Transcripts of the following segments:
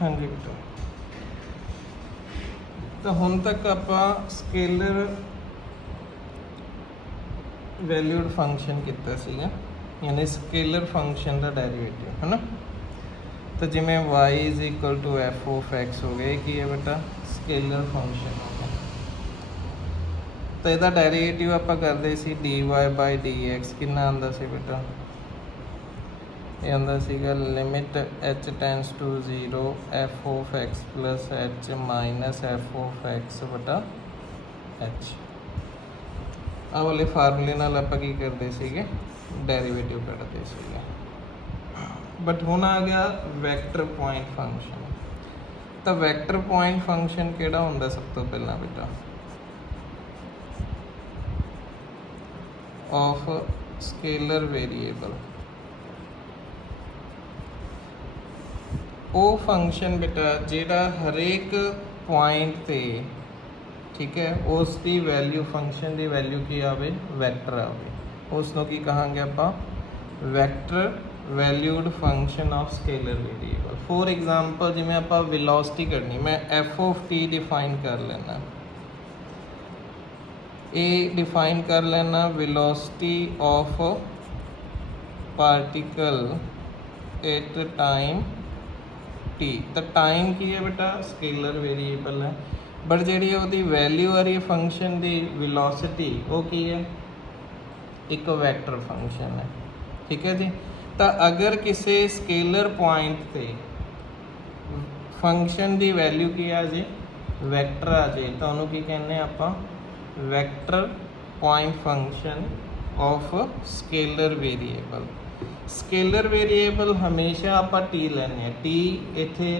हाँ जी बेटा। तो हुण तक आपां स्केलर वैल्यूड फंक्शन किया सीगा, यानी स्केलर फंक्शन का डेरिवेटिव है ना। तो जिमें y is equal to F of X हो गया, कि है बेटा स्केलर फंक्शन हो गया। तो यदा डेरिवेटिव आप करते सी dy बाय डी एक्स कितना आंदा सी बेटा, ये आंदा सीगा limit h tends to 0 F of x plus h minus F of X बटा h। आ वाले फार्मूले नाल आपां की करते सीगे, डेरिवेटिव कढ़ते सीगे। बट हुण आ गया वैक्टर पॉइंट फंक्शन। तो वैक्टर पॉइंट फंक्शन केड़ा हुंदा सब तो पहला बेटा, ऑफ स्केलर वेरीएबल। वो फंक्शन बेटा जेड़ा हरेक पॉइंट ते, ठीक है, उसकी वैल्यू फंक्शन की वैल्यू की आवे, वैक्टर आवे, उसनों की कहांगे आपां, vector valued function of scalar variable. For example जिमें आप वेलोसिटी करनी, मैं एफ ऑफ टी डिफाइन कर लेना, ये डिफाइन कर लेना velocity of particle at time T. तो टाइम की है बेटा स्केलर वेरीएबल है, बट जी वो वैल्यू आ रही फंक्शन की वेलोसिटी वो की है, एक वैक्टर फंक्शन है, ठीक है जी। तो अगर किसी स्केलर पॉइंट पे फंक्शन की वैल्यू की आ जाए, वैक्टर आ जाए, तो उन्होंने की कहने आप vector point function of scalar variable. Scalar variable हमेशा आप टी लैने, टी इत्थे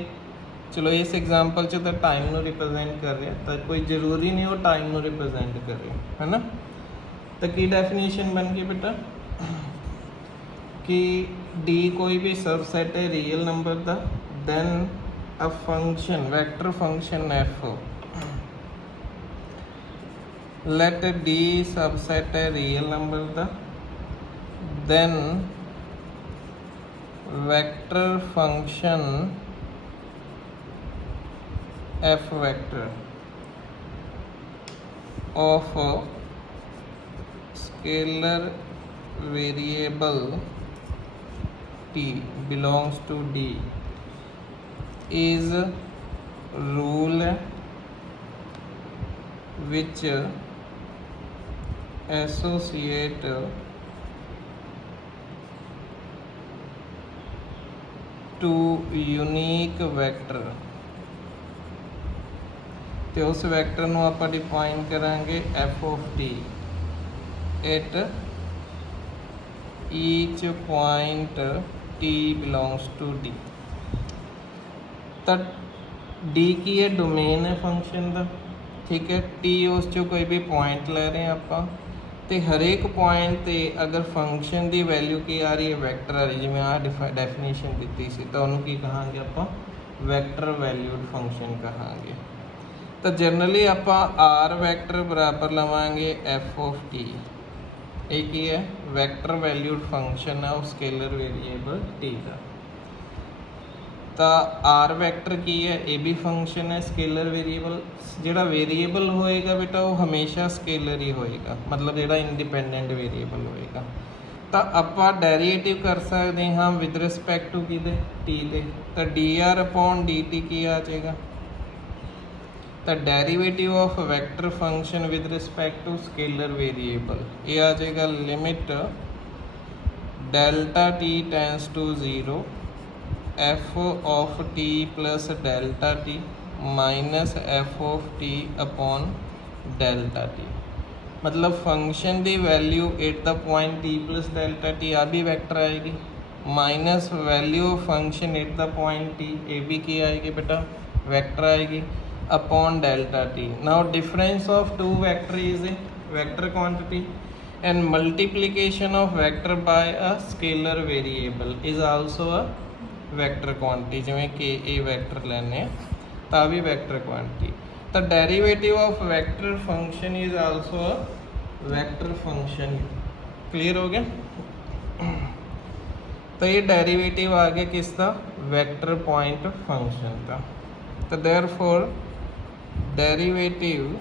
चलो इस एग्जाम्पल च तो टाइम को रिप्रजेंट कर रहा, तो कोई जरूरी नहीं वो टाइम को रिप्रजेंट करे, है ना। तो की डेफिनेशन बन गई बेटा कि डी कोई भी सबसेट है रियल नंबर का, then a function vector function F, let D subset है रियल नंबर का, then vector function F vector of scalar variable t belongs to D is rule which associate to unique vector। तो उस vector ਨੂੰ ਆਪਾਂ define करांगे f of t at each point t belongs to D। तो D की है domain है function का, ठीक है, T उस चो कोई भी पॉइंट ले रहे हैं आप, तो हरेक पॉइंट ते अगर फंक्शन की वैल्यू की आ रही है, वैक्टर आ रही, जिमें आ डेफिनेशन दी सी, तो उन्होंने की कहांगे आप वैक्टर वैल्यूड फंक्शन कहांगे। तो जनरली आप आर वैक्टर बराबर लवांगे एफ ऑफ टी, एक ही है वैक्टर वैल्यूड फंक्शन है ऑफ स्केलर वेरिएबल टी का। तो आर वैक्टर की है, ए भी फंक्शन है स्केलर वेरिएबल, जोड़ा वेरिएबल होएगा बेटा वो हमेशा स्केलर ही होएगा, मतलब जोड़ा इंडिपेंडेंट वेरिएबल होएगा। तो आप डेरिवेटिव कर सकते हाँ विद रिस्पैक्ट टू कि टी दे, तो D R upon D T की आ जाएगा। तो derivative of vector function with respect to scalar variable ये आ जाएगा limit delta T tends to 0 F of T plus delta T minus F of T upon delta T. मतलब function की value at the point T plus delta T आ भी vector आएगी, minus value of function at the point T A भी की आएगी बेटा vector आएगी, upon delta T. Now difference of two vector is a vector quantity and multiplication of vector by a scalar variable is also a vector quantity. जिमें कि a vector लेने तो भी वेक्टर क्वांटिटी। तो derivative of vector function is also a vector function. Clear हो गया। तो ये डेरिवेटिव आ गया किसका, वेक्टर पॉइंट फंक्शन का। तो therefore derivative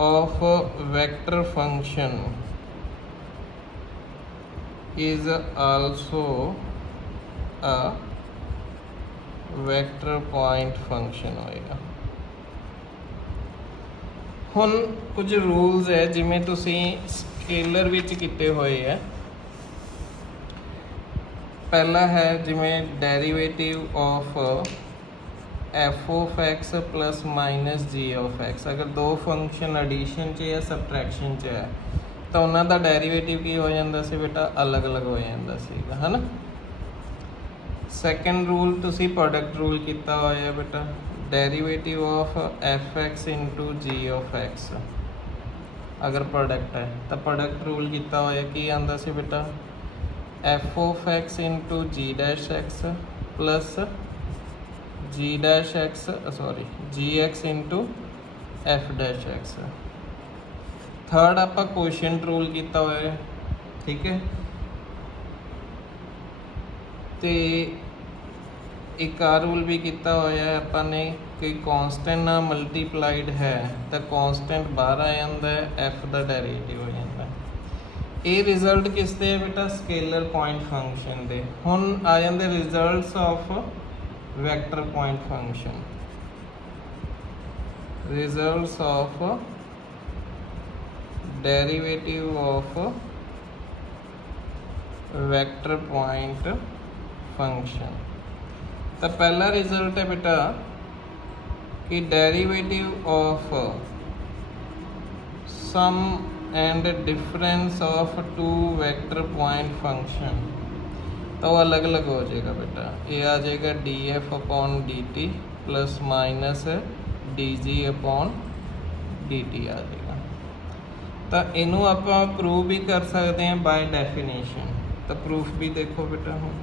of vector function is also a vector point function होएगा। हुण कुछ रूल्स है जिमें तुसी स्केलर विच किते हुए है। पहला है जिमें derivative of F of x plus minus g of x, अगर दो फंक्शन एडिशन च या सबट्रैक्शन च है तो उन्हों का डेरिवेटिव की हो जाता सी बेटा, अलग अलग हो जाता सीगा, है ना। सैकेंड रूल तुसी प्रोडक्ट रूल किया हुआ है बेटा, derivative of f x into g of x अगर प्रोडक्ट है तो प्रोडक्ट रूल किया हुआ है कि आंदा सी बेटा, F of x into g dash x plus g dash x sorry g x into f dash x. Third आप क्वेश्चन रूल किया हुआ है, ठीक है। तो एक आ रूल भी किया हुआ है अपने कोई कॉन्सटेंट ना मल्टीप्लाइड है तो कॉन्सटेंट बाहर आ जाता है, एफ का डेरिवेटिव हो जाता है। ये रिजल्ट किसते है बेटा, स्केलर पॉइंट फंक्शन दे। हुण आ जाते results of vector point function, results of derivative of vector point function. तो पहला रिजल्ट है बेटा कि derivative of sum and difference of two vector point function, तो अलग अलग हो जाएगा बेटा। ये आ जाएगा D F upon D T plus minus D G upon D T आ जाएगा। तो इनू आप प्रूव भी कर सकते हैं बाय डेफिनेशन। तो प्रूफ भी देखो बेटा हम,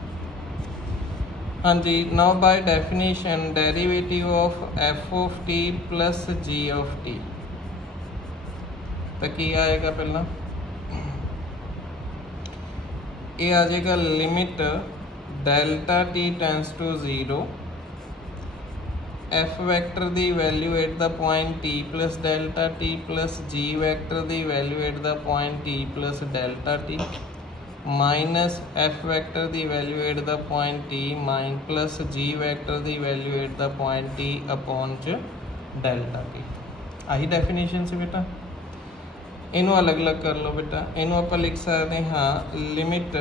हाँ जी। Now by definition derivative of F of T plus G of T, तो की आएगा पहला, ये आ जाएगा limit delta T tends to 0, F vector दी value at the point T plus delta T plus G vector दी value at the point T plus delta T minus F vector दी value at the point T mine plus G vector दी value at the point T upon च delta T. आही definition से बेटा। इनू अलग अलग कर लो बेटा। इनू आप लिख सकते हैं हाँ, limit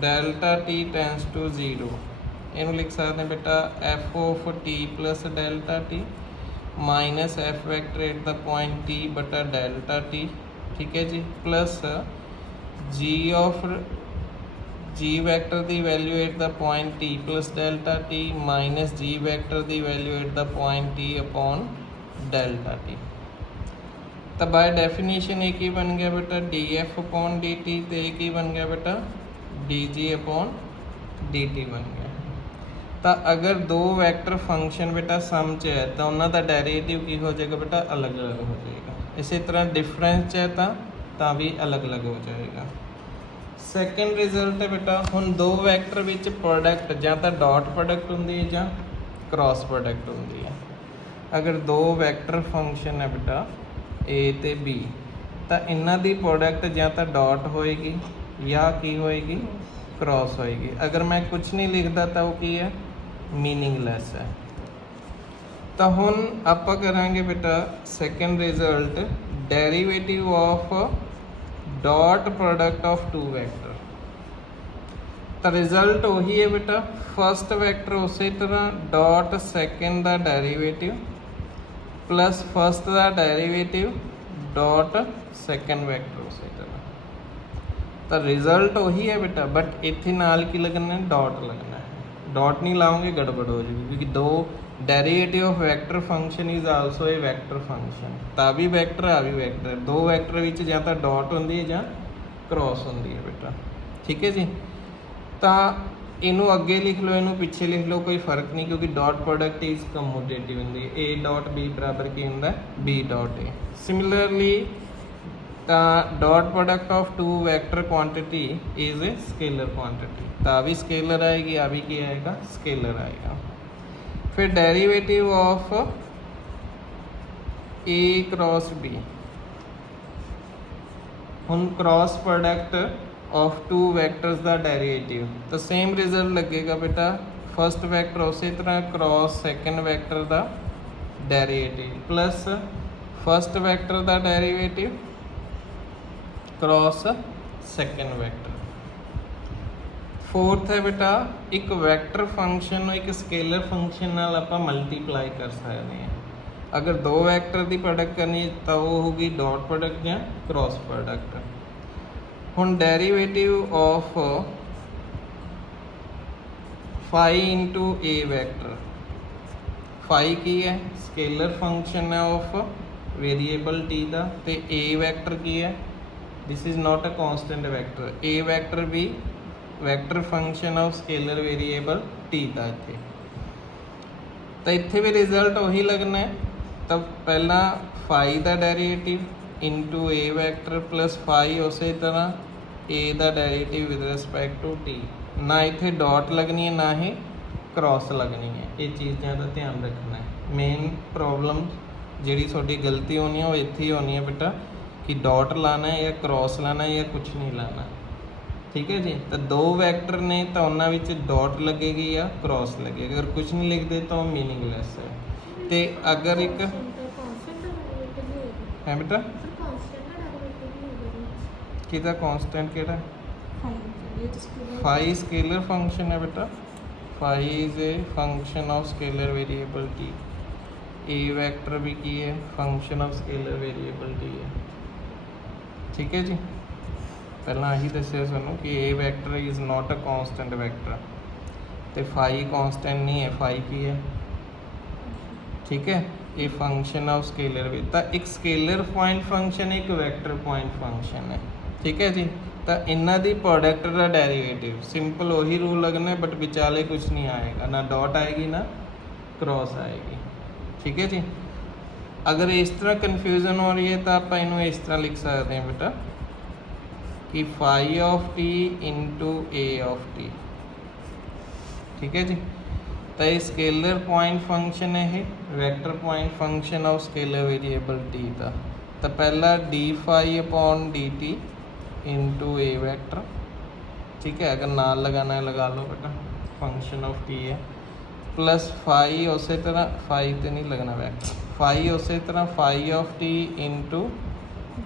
delta T tends to 0, इनू लिख सकते हैं बेटा F of T plus delta T minus F vector at the point T बटा डेल्टा टी, ठीक है जी, plus G of G vector दी value at the point T plus delta T minus G vector दी value at the point T upon delta T. तो by definition एक ही बन गया बेटा D F upon D T, तो एक ही बन गया बेटा D G upon D T बन गया। तो अगर दो वैक्टर फंक्शन बेटा सम च है तो उन्होंने डेरिवेटिव की हो जाएगा बेटा, अलग अलग हो जाएगा। इसी तरह डिफरेंस च है तो भी अलग अलग हो जाएगा। सैकेंड रिजल्ट है बेटा, हुण दो वैक्टर विच प्रोडक्ट जां तां डॉट प्रोडक्ट होंदी है जां क्रॉस प्रोडक्ट होंदी है। अगर दो वैक्टर फंक्शन है बेटा ए ते बी, तो इन्हां दी प्रोडक्ट जां तां डॉट होएगी या की होएगी, क्रॉस होएगी। अगर मैं कुछ नहीं लिखता तो वो की है, मीनिंगलैस है। तो हुण आपां करांगे बेटा second result derivative of dot product of two vector. तो रिजल्ट वही है बेटा, फर्स्ट वैक्टर उस तरह डॉट सैकेंड का डेरिवेटिव प्लस फर्स्ट का डेरिवेटिव डॉट सैकेंड वैक्टर उस तरह। तो रिजल्ट वही है बेटा, बट इत्थे नाल की लगना है, डॉट लगना है। डॉट नहीं लाओगे गड़बड़ हो जाएगी, क्योंकि दो derivative of vector function is also a vector function. तो भी वैक्टर आ भी वैक्टर, दो वैक्टर विच जां तां डॉट होंदी है जां क्रॉस होंदी है बेटा, ठीक है जी। तो इनू अगे लिख लो, इनू पिछे लिख लो, कोई फर्क नहीं, क्योंकि डॉट प्रोडक्ट इज कमोटेटिव होंदी है। ए डॉट बी बराबर की होंदा बी डॉट ए। सिमिलरली तो dot product of two vector quantity is a scalar quantity, तो आ भी स्केलर आएगी, आ भी क्या आएगा, स्केलर आएगा। फिर derivative of A cross B, हम cross product of two vectors का डेरिवेटिव, तो सेम रिजल्ट लगेगा बेटा, फर्स्ट वैक्टर उस तरह क्रॉस सैकेंड वैक्टर का डेरिवेटिव प्लस फर्स्ट वैक्टर का derivative cross second vector. Fourth है बेटा, एक वैक्टर फंक्शन एक स्केलर फंक्शन नाल आपां मल्टीप्लाई कर सकते हैं। अगर दो वैक्टर की प्रोडक्ट करनी तो वो होगी डॉट प्रोडक्ट या क्रॉस प्रोडक्ट। हुण derivative of phi into A vector, phi की है, स्केलर फंक्शन है ऑफ वेरीएबल टी का, तो ए वैक्टर की है, this is not a constant vector, A vector भी vector function of scalar variable T का इत्थे, तो इत्थे भी रिजल्ट वही लगना है। तो पहला फाई का डेरिवेटिव इंटू ए वैक्टर प्लस फाई उस तरह ए का derivative with respect to t, ना इत्थे डॉट लगनी है ना ही क्रॉस लगनी है, ये चीज़ों का ध्यान रखना है। मेन प्रॉब्लम जी थोड़ी गलती होनी है वो इत्थे ही होनी है बेटा, कि डॉट लाना है या क्रॉस लाना है या कुछ नहीं लाना, ठीक है जी। तो दो वैक्टर ने तो उन्होंने डॉट लगेगी या क्रॉस लगेगी, अगर कुछ नहीं लिखते तो मीनिंगलैस है। तो अगर एक है बेटा किदा कांस्टेंट केड़ा, फाई स्केलर फंक्शन है बेटा, phi is a function of scalar variable T, A vector भी की है function of scalar variable T है, ठीक है जी। पहला ही दसिया सूँ कि A vector is not a constant vector, तो फाई कॉन्स्टेंट नहीं है, फाई की है, ठीक है। ये फंक्शन ऑफ स्केलर भी, तो एक स्केलर पॉइंट फंक्शन एक वैक्टर पॉइंट फंक्शन है, ठीक है जी। तो इन्हों की प्रोडक्ट का डेरिवेटिव सिंपल वही रूल लगना है, बट विचाले कुछ नहीं आएगा, ना डॉट आएगी ना क्रॉस आएगी, ठीक है जी। अगर इस तरह कन्फ्यूजन हो रही है तो आप इनू इस तरह लिख सकते हैं बेटा कि phi of T into a of t, ठीक है जी। तो ये स्केलर पॉइंट फंक्शन है, ये vector point function of scalar variable T का, तो पहला D phi upon D T into ए वैक्टर, ठीक है। अगर नाल लगाना है लगा लो बेटा, फंक्शन ऑफ टी है, प्लस फाई उस तरह, फाई तो नहीं लगना वैक्टर, फाई उस तरह phi of T into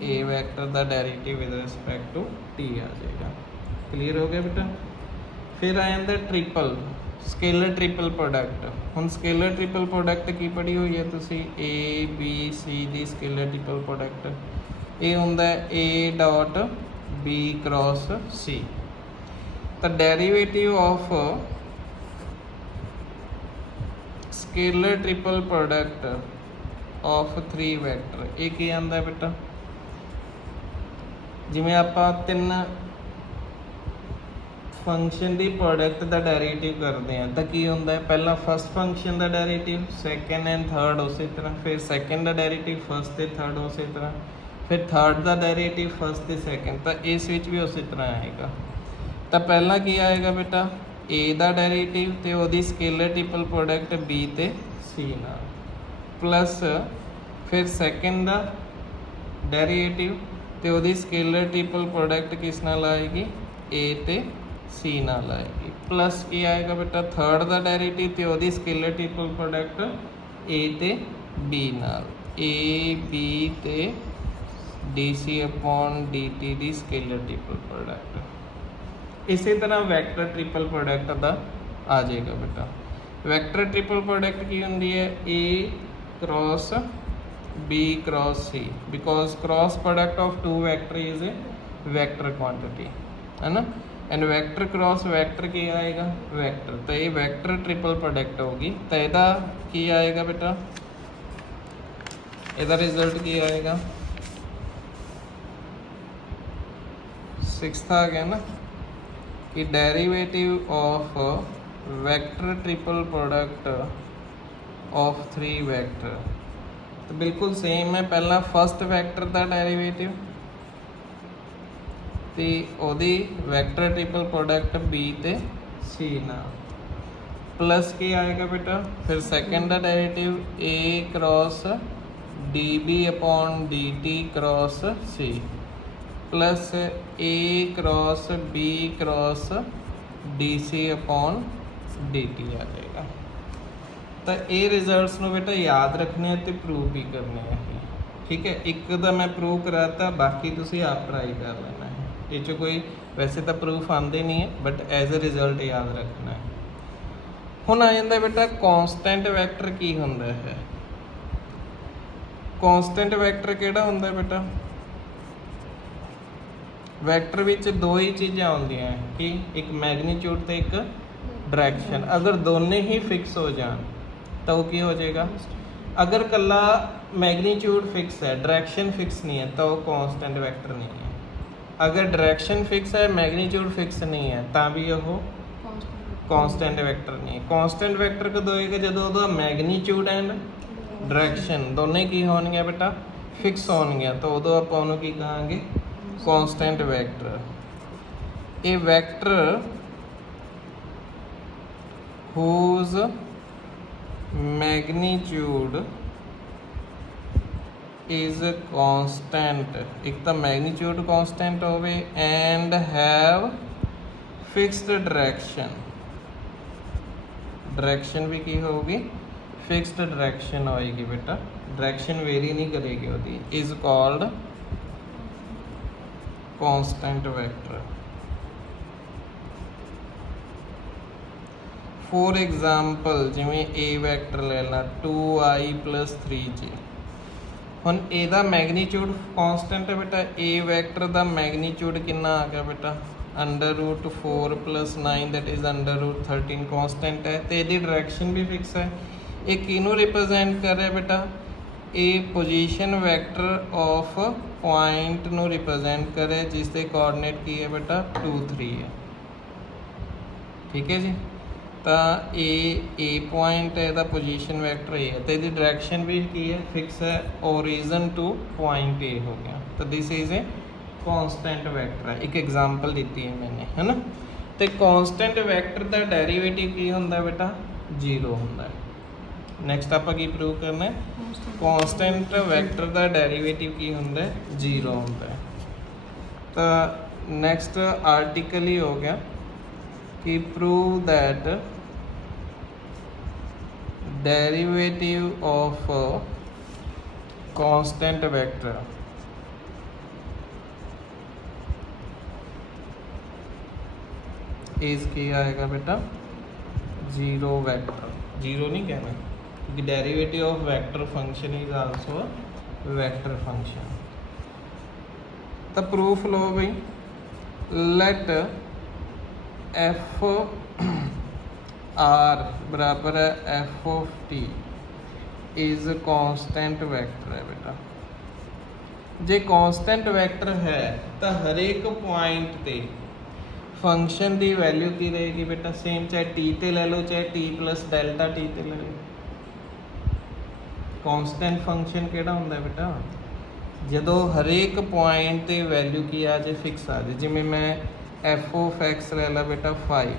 A vector का derivative with respect to T आ जाएगा। क्लीयर हो गया बेटा। फिर आ जाता ट्रिपल, स्केलर ट्रिपल प्रोडक्ट। हुण स्केलर ट्रिपल प्रोडक्ट की पढ़ी हुई है तुसी, ए बी सी दी स्केलर ट्रिपल प्रोडक्ट, ये हुंदा A dot B cross C. तो derivative of scalar triple product of three vector, ये की आंदा बेटा, जिमें आप तीन फंक्शन की प्रोडक्ट का डेरिवेटिव करते हैं तो की होंदा है, पहला फर्स्ट फंक्शन का डेरिवेटिव सैकेंड एंड थर्ड उस तरह, फिर सैकेंड का डेरिवेटिव फर्स्ट ते थर्ड उस तरह, फिर थर्ड का डेरिवेटिव फर्स्ट ते सैकेंड, तो इस विच भी उस तरह आएगा। तो पहला की आएगा बेटा ए का डेरिवेटिव तो वो स्केलर ट्रिपल प्रोडक्ट बी ते सी नाल, प्लस फिर सैकेंड का डेरिवेटिव तो वो स्केलर ट्रिपल प्रोडक्ट किस नाल आएगी, ए ते सी नाल आएगी, प्लस की आएगा बेटा थर्ड का डेरिवेटिव तो वो स्केलर ट्रिपल प्रोडक्ट ए ते बी नाल, ए बी ते D C upon D T दी स्केलर ट्रिपल प्रोडक्ट। इसी तरह वैक्टर ट्रिपल प्रोडक्ट का आ जाएगा बेटा। वैक्टर ट्रिपल प्रोडक्ट की होंगी है A cross B cross C, because cross product of two vector is a vector quantity, है ना। एंड वैक्टर क्रॉस वैक्टर की आएगा वैक्टर, तो ये वैक्टर ट्रिपल प्रोडक्ट होगी। तो यदा की आएगा बेटा, यदा रिजल्ट की आएगा, सिक्स्थ आ गया ना, कि derivative of vector triple product of three vector, तो बिल्कुल सेम है। पहला फर्स्ट वैक्टर का डेरिवेटिव ਤੇ ਉਹਦੀ ਵੈਕਟਰ ਟ੍ਰਿਪਲ ਪ੍ਰੋਡਕਟ B ਤੇ C ਨਾਲ प्लस ਕੀ ਆਏਗਾ बेटा फिर सेकंड का derivative A cross dB upon dt cross C plus A cross B cross DC upon dt आ जाएगा। तो ये रिजल्ट्स ਨੂੰ बेटा याद रखने हैं तो प्रूव भी करने हैं। ठीक है, एक तो मैं प्रूव कराता, बाकी तुसी आप ट्राई कर लेना है। ये जो कोई वैसे तो प्रूफ आते नहीं है बट एज ए रिजल्ट याद रखना है। ਹੁਣ ਆ ਜਾਂਦਾ बेटा कॉन्स्टेंट वैक्टर की ਹੁੰਦਾ है। कॉन्स्टेंट वैक्टर ਕਿਹੜਾ ਹੁੰਦਾ बेटा वैक्टर ਵਿੱਚ ਦੋ ਹੀ ਚੀਜ਼ਾਂ ਆਉਂਦੀਆਂ ਕਿ ਇੱਕ मैग्नीट्यूड ਤੇ ਇੱਕ डायरेक्शन। अगर दोनों ही फिक्स हो जान तो ਕੀ हो जाएगा। अगर कला मैग्नीट्यूड फिक्स है डायरेक्शन फिक्स नहीं है तो कॉन्स्टेंट वैक्टर नहीं है। अगर डायरेक्शन फिक्स है मैग्नीट्यूड फिक्स नहीं है तो भी वो कॉन्स्टेंट वैक्टर नहीं है। कॉन्स्टेंट वैक्टर कदों होएगा जो मैग्नीट्यूड एंड डायरेक्शन दोनों की होणगे बेटा फिक्स होणगे तो उदों आपां उहनूं की कहांगे कॉन्स्टेंट वैक्टर। ये vector whose magnitude is constant, एक तो मैग्नीट्यूड constant होवे and have fixed direction, direction भी की होगी फिक्स्ड डायरेक्शन होएगी बेटा, डायरेक्शन वेरी नहीं करेगी होती, is called constant vector. For example जिमें ए वैक्टर ले ला 2i + 3j। हुण एदा मैग्नीट्यूड कांस्टेंट है बेटा, ए वैक्टर दा मैग्नीट्यूड कितना आ गया बेटा √4 + 9 दैट इज √13 कांस्टेंट है। तो यदि डायरेक्शन भी फिक्स है। ये किनू रिप्रेजेंट कर रहा है बेटा ए पोजीशन वैक्टर ऑफ पॉइंट नू रिप्रेजेंट करे जिसके कोऑर्डिनेट की है बेटा 2 3 है। ठीक है जी, तो ए पॉइंट है, ਇਹਦਾ पोजीशन वैक्टर ए है तो यदि डायरेक्शन भी की है फिक्स है, ओरिजिन टू पॉइंट ए हो गया। तो this is a constant vector है। एक एग्जांपल दी है मैंने, है ना। तो कांस्टेंट वैक्टर का डेरिवेटिव की होंदा बेटा 0 होंदा है। नैक्सट आप की प्रूव करना है कांस्टेंट वैक्टर का डेरिवेटिव की होंदा है 0 होंदा है। तो नैक्सट आर्टिकल ही हो गया कि prove that derivative of constant vector is की आएगा बेटा 0 वैक्टर। 0 नहीं कहना क्योंकि derivative of vector function is also vector function. तो प्रूफ लो भाई, लेट एफ आर बराबर है F of t is constant vector है बेटा। जे कांस्टेंट वेक्टर है तो हर एक पॉइंट ते फंक्शन की वैल्यू की रहेगी बेटा सेम, चाहे टी ते ले लो चाहे टी + डेल्टा टी ते ले लो। कांस्टेंट फंक्शन केड़ा हुंदा है बेटा जदों हर एक पॉइंट ते वैल्यू की आ जाए फिक्स आ जाए। जिमें मैं एफ ऑफ एक्स ले ला बेटा 5,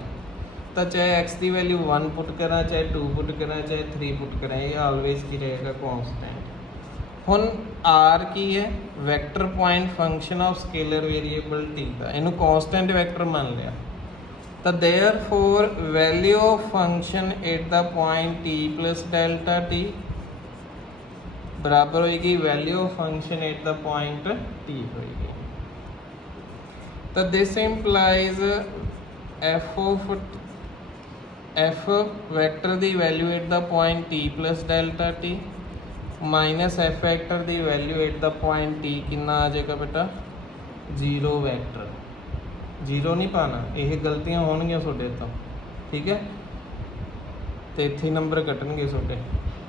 तो चाहे एक्स की वैल्यू 1 पुट करा चाहे 2 पुट करा चाहे 3 पुट करा, ये ऑलवेज की रहेगा कांस्टेंट। हुण आर की है vector point function of scalar variable T का, इनू कांस्टेंट वैक्टर मान लिया। तो therefore value of function at the point T + delta T बराबर होगी value of function at the point T होगी। तो दिस इंप्लाइज एफ वैक्टर दी value at the point T + delta T minus F vector की value at the point T कितना आ जाएगा बेटा 0 वैक्टर। 0 नहीं पाना, ये गलतियां होणगियां तुहाडे तो। ठीक है, तो इत्थे नंबर कटणगे तुहाडे।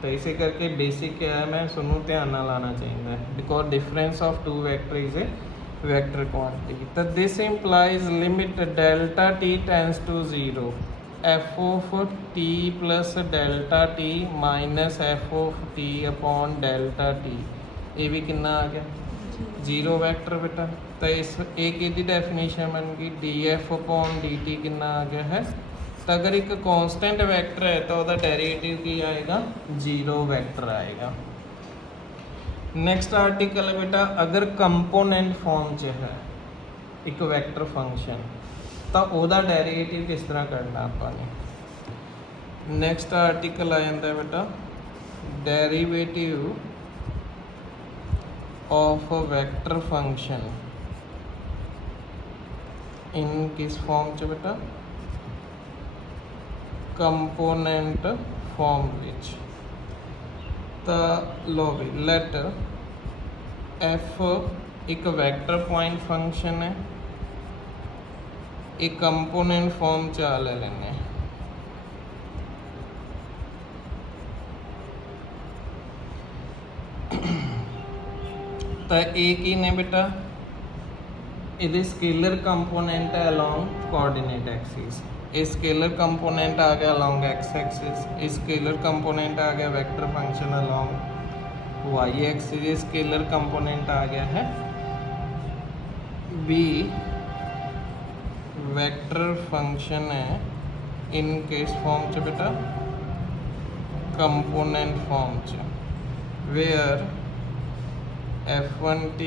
तो इसे करके बेसिक क्या है मैं तुहानूं ध्यान नाल लाना चाहिए because difference of 2 vector is a vector quantity. तो this implies limit delta T tends to 0 F of T + delta T minus F of T upon delta T, ये भी कितना आ गया जीरो वैक्टर बेटा। तो इस एक की डेफिनेशन बन गई D F upon D T कितना आ गया है। तो अगर एक कांस्टेंट वैक्टर है तो वह डेरिवेटिव की आएगा जीरो वैक्टर आएगा। नैक्सट आर्टिकल है बेटा अगर कंपोनेंट फॉर्म च है एक वैक्टर फंक्शन तो वह डेरिवेटिव किस तरह करना आपने। नैक्सट आर्टिकल आ जाता है बेटा derivative of a vector function in किस फॉर्म च बेटा कंपोनेंट फॉर्म विच। तो लो भी लेट एफ एक वेक्टर पॉइंट फंक्शन है एक कंपोनेंट फॉर्म च ले लेने। तो एक ही ने बेटा ये स्केलर कंपोनेंट है अलोंग कोऑर्डिनेट एक्सिस। ये स्केलर कंपोनेंट आ गया along X axis. Scalar component आ गया vector function along Y axis. Scalar component आ गया है बी वेक्टर फंक्शन है इन किस फॉर्म च बेटा कंपोनेंट फॉर्म च where f1t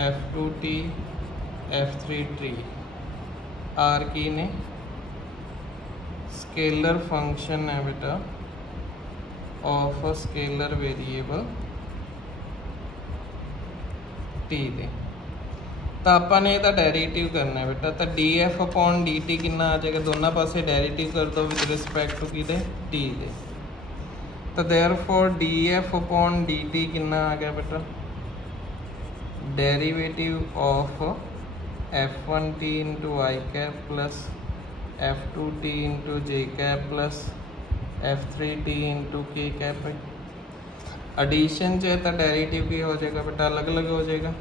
f2t f3t are की ने स्केलर फंक्शन है बेटा of a scalar variable t दे। तो आपने यदा डेरिवेटिव करना है बेटा। तो D F upon D T कितना आ जाएगा दोनों पासे डेरिवेटिव कर दो विद रिस्पेक्ट टू कि टी दे। तो therefore d F upon D T कितना आ गया बेटा derivative of f1t into I cap plus f2t into J cap plus f3t into K cap है। एडिशन चाहे तो डेरिवेटिव की हो जाएगा बेटा अलग अलग हो जाएगा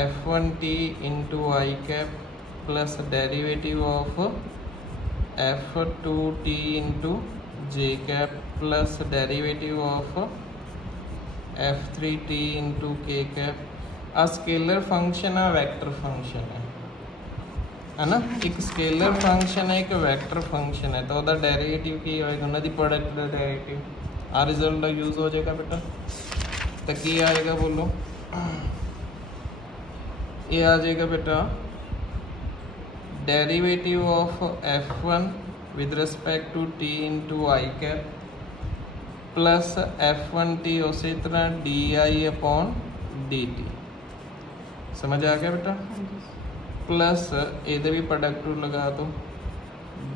f1t into I cap plus derivative of f2t into J cap plus derivative of f3t into K cap. Uh scalar function है वेक्टर फंक्शन है ना। एक स्केलर फंक्शन है एक वेक्टर फंक्शन है तो वह डेरिवेटिव की होएगा उन्होंने प्रोडक्ट का डेरिवेटिव आ रिजल्ट यूज हो जाएगा बेटा। तो की आएगा बोलो ये आ जाएगा बेटा derivative of f1 with respect to t into I cap plus f1t उसी तरह d i upon D t. समझ आ गया बेटा। प्लस ये भी प्रोडक्ट लगा दो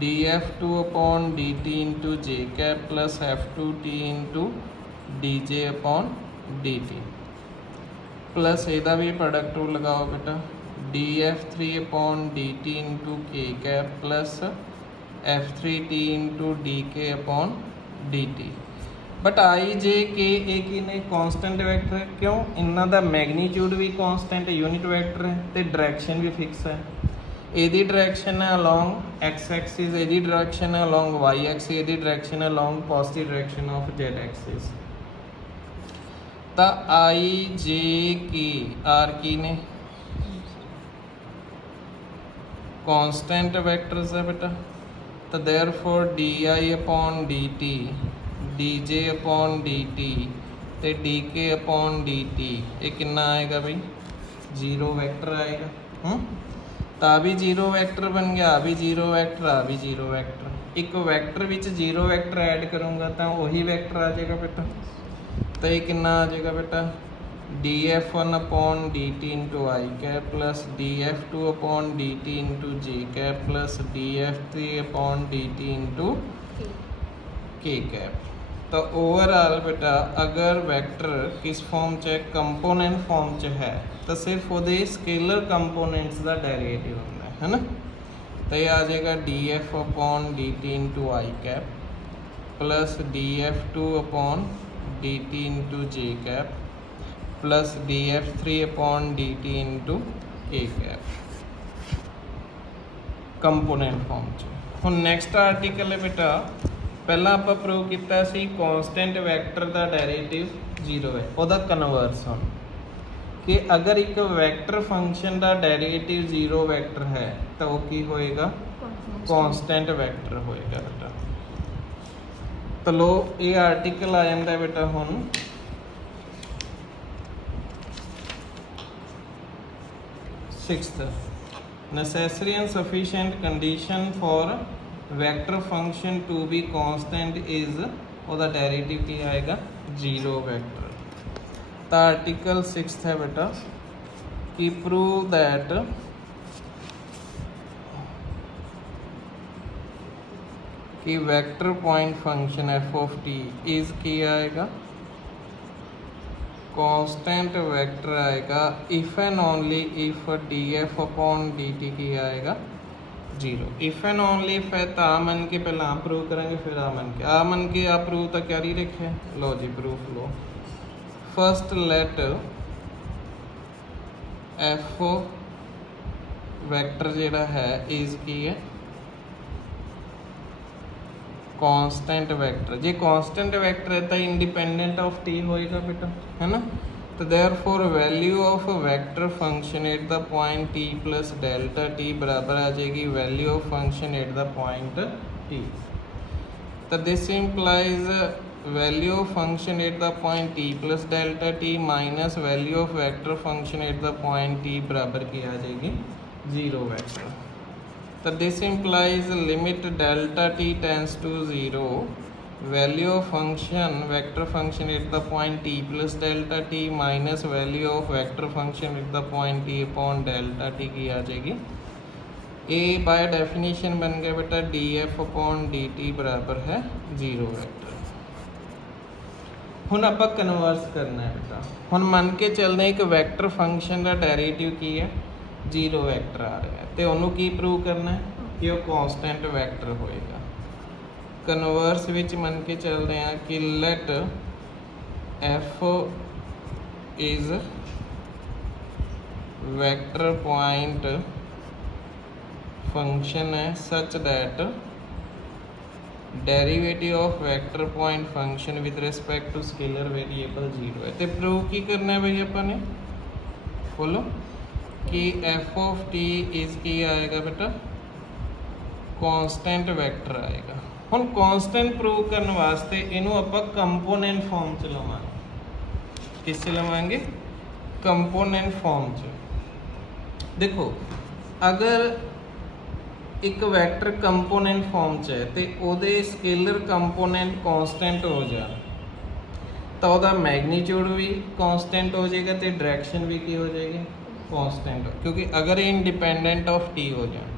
D F two upon D T into J cap plus f2t into D J upon D T plus यदा भी प्रोडक्ट लगाओ बेटा D F three upon D T into K cap plus f3t into D K upon D T. But I J K एक ही ने constant vector है क्यों इन्हों का मैगनीट्यूड भी कॉन्सटेंट यूनिट वैक्टर है तो डायरैक्शन भी फिक्स है। यदी डायरैक्शन है अलोंग एक्स एक्सिस यदी डायरैक्शन है अलोंग वाई एक्सिस यदी डायरैक्शन है along positive direction of Z axis. तो आई जे की आर की ने कॉन्स्टेंट वैक्टर्स है बेटा। तो therefore D i upon D T D J upon D T तो D K upon D T ये कितना आएगा भाई जीरो वैक्टर आएगा। तो आ भी जीरो वैक्टर बन गया आ भी जीरो वैक्टर आ भी जीरो वैक्टर। एक वैक्टर विच जीरो वैक्टर ऐड करूँगा तो वही वैक्टर आ जाएगा बेटा। तो ये कितना आ जाएगा बेटा D F one upon D T into आई cap plus D F two upon D T into J cap plus D F three upon D T into K cap. तो ओवरऑल बेटा अगर वैक्टर किस फॉर्म च component form च है तो सिर्फ वो स्केलर कंपोनेंट्स का डेरिवेटिव होता है ना। तो ये आ जाएगा D F upon D T into आई cap plus D F two upon D T into J cap plus D F three upon D T into K cap component form च। हुण नैक्सट आर्टिकल है बेटा पहला आप prove किया constant vector का derivative zero है वह कन्वर्स हम कि अगर एक वैक्टर फंक्शन का डेरिवेटिव 0 वैक्टर है तो वो की होएगा कॉन्स्टेंट वैक्टर होएगा बेटा। तो लो ये आर्टिकल आ जाता है बेटा हुण sixth necessary and sufficient condition for vector function to be constant is ਉਹਦਾ डेरिवेटिव की आएगा 0 वैक्टर। तो आर्टिकल 6 है बेटा कि प्रूव दैट कि vector point function F of t is की आएगा कांस्टेंट वेक्टर आएगा if and only if D F upon D T की आएगा 0। इफ एंड ओनली इफ है तो आ मन के पहले आ प्रूव करेंगे फिर आ मन के आ प्रूव तो क्या ही रखे। लो जी प्रूफ लो। फर्स्ट लेट एफ वैक्टर जिहड़ा है इज की है कांस्टेंट वेक्टर। जे कांस्टेंट वेक्टर है तो इंडिपेंडेंट ऑफ टी होएगा बेटा, है ना। तो therefore value of vector function at the point T plus delta T बराबर आ जाएगी value of function at the point T. तो this implies value of function at the point T plus delta T minus value of vector function at the point T बराबर की आ जाएगी 0 vector. तो दिस implies limit delta t tends to 0 value of function vector function at the point t plus delta t minus value of vector function at the point t upon delta t की आ जाएगी a by definition बन गया बेटा df upon dt बराबर है 0 vector. हुण आपां कन्वर्स करना है बेटा। हुण मन के चलते एक वैक्टर फंक्शन का डेरिवेटिव की है 0 वैक्टर आ रहा है तो उन्होंने की प्रूव करना है कि वो कांस्टेंट वैक्टर होएगा। कन्वर्स विच मन के चल रहे हैं कि let F is vector point function है such that derivative of vector point function with respect to scalar variable 0 है। तो प्रूव की करना है भाई अपने बोलो कि एफ ऑफ टी इज की आएगा बेटा कांस्टेंट वेक्टर आएगा। हुण कांस्टेंट प्रूव करने वास्ते इनू आपां कंपोनेंट फॉर्म च लवांगे। किस लवांगे? कंपोनेंट फॉर्म च। देखो अगर एक वैक्टर कंपोनेंट फॉर्म च है तो ਉਹਦੇ स्केलर कंपोनेंट कांस्टेंट हो जाए तो ਉਹਦਾ मैग्नीट्यूड भी कांस्टेंट हो जाएगा तो डायरेक्शन भी की हो जाएगी कांस्टेंट। क्योंकि अगर ये इंडिपेंडेंट ऑफ टी हो जाए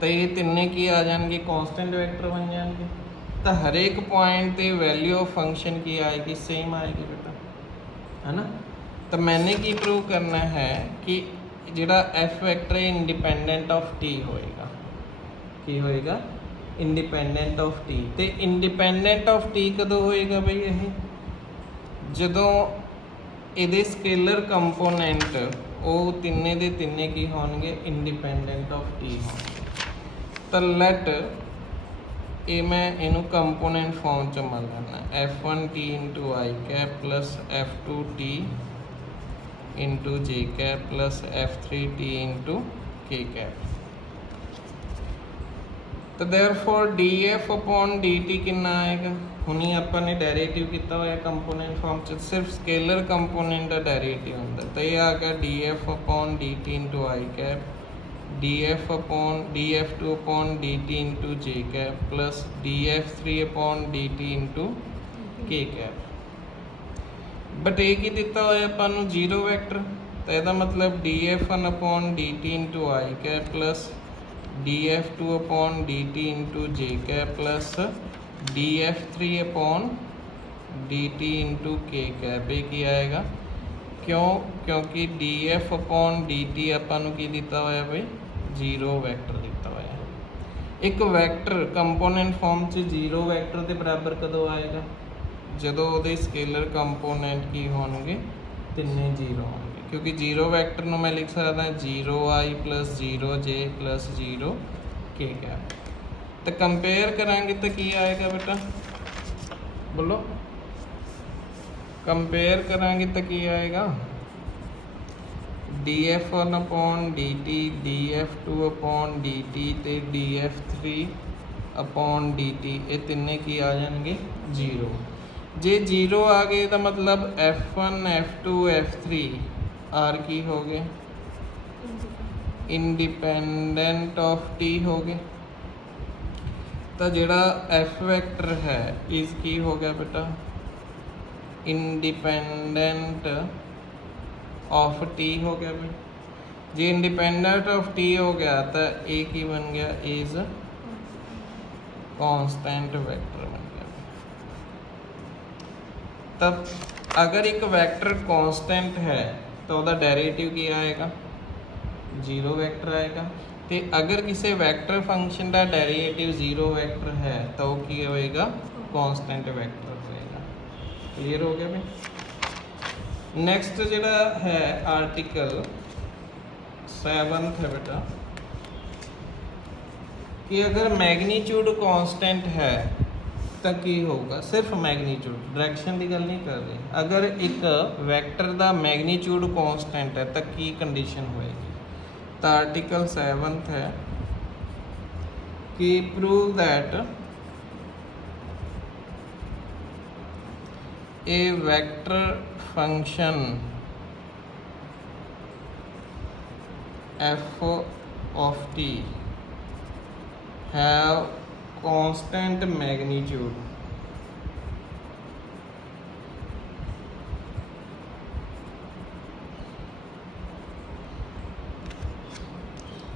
तो ये तिन्ने की आ जाएंगे कांस्टेंट वेक्टर बन जाएंगे। तो हर एक पॉइंट पे वैल्यू ऑफ फंक्शन की आएगी सेम आएगी बेटा, है ना। तो मैंने की प्रूव करना है कि जिहड़ा एफ वैक्टर है इंडिपेंडेंट ऑफ टी होएगा। की होएगा? Independent of T. तो इंडिपेंडेंट ऑफ टी कदों होएगा बई ये जदों ਇਹਦੇ स्केलर कंपोनेंट वो तिन्ने दे तिन्ने की होणगे इंडिपेंडेंट ऑफ टी होणगे। तो लैट ये मैं इनू कंपोनेंट फॉर्म च मान लेना f1 t इंटू आई cap plus f2 t into J cap plus f3 t into K cap. तो देयरफॉर df अपॉन dt कितना आएगा? हुनी अपन ने डेरिवेटिव किया हुआ कंपोनेंट फॉर्म च सिर्फ स्केलर कंपोनेंट का डेरिवेटिव होंगे। तो ये आ गया df upon dt into I cap df2 upon dt into J cap plus df3 upon dt into K cap. But ये की दिता हुआ अपन 0 वैक्टर तो यदा मतलब df1 अपॉन dt इंटू आई cap plus df2 upon dt into J cap plus df3 upon dt into K cap. ये की आएगा क्यों? क्योंकि df अपॉन dt अपन की दिता हुआ भाई 0 वैक्टर दिता हुआ है। एक वैक्टर कंपोनेंट फॉर्म च 0 वैक्टर के बराबर कदों आएगा? जदों वो स्केलर कंपोनेंट की होंगे तिन्ने 0 होंगे। क्योंकि 0 वैक्टर में मैं लिख सकता 0i प्लस 0j प्लस 0 के कैप। तो कंपेयर करांगे तो की आएगा बेटा बोलो? कंपेयर करांगे तो की आएगा df1 upon dt, df2 upon dt ਤੇ df3 upon dt ਇਹ ਤਿੰਨੇ ਕੀ ਆ ਜਾਣਗੇ 0। ਜੇ 0 ਆ ਗਏ ਤਾਂ ਮਤਲਬ f1 f2 f3 ਆਰ ਕੀ ਹੋ ਗਏ ਇੰਡੀਪੈਂਡੈਂਟ ਆਫ t ਹੋ ਗਏ। ਤਾਂ ਜਿਹੜਾ f ਵੈਕਟਰ ਹੈ ਇਸ ਕੀ ਹੋ ਗਿਆ ਬੇਟਾ इंडिपेंडेंट ऑफ टी हो गया भाई। जे इंडिपेंडेंट ऑफ टी हो गया तो ए की बन गया इज कांस्टेंट वेक्टर बन गया। तब अगर एक वेक्टर कांस्टेंट है तो उसका डेरिवेटिव की आएगा 0 वेक्टर आएगा। तो अगर किसी वेक्टर फंक्शन का डेरिवेटिव 0 वेक्टर है तो वो की होएगा कांस्टेंट वेक्टर। क्लियर हो गया भाई। नेक्स्ट जिहड़ा है आर्टिकल 7th है बेटा कि अगर मैग्नीट्यूड कांस्टेंट है तो की होगा सिर्फ मैग्नीट्यूड डायरेक्शन की गल नहीं कर रही। अगर एक वैक्टर का मैग्नीट्यूड कांस्टेंट है तो की कंडीशन होएगी। तो आर्टिकल 7th है कि prove that a vector function f of t have constant magnitude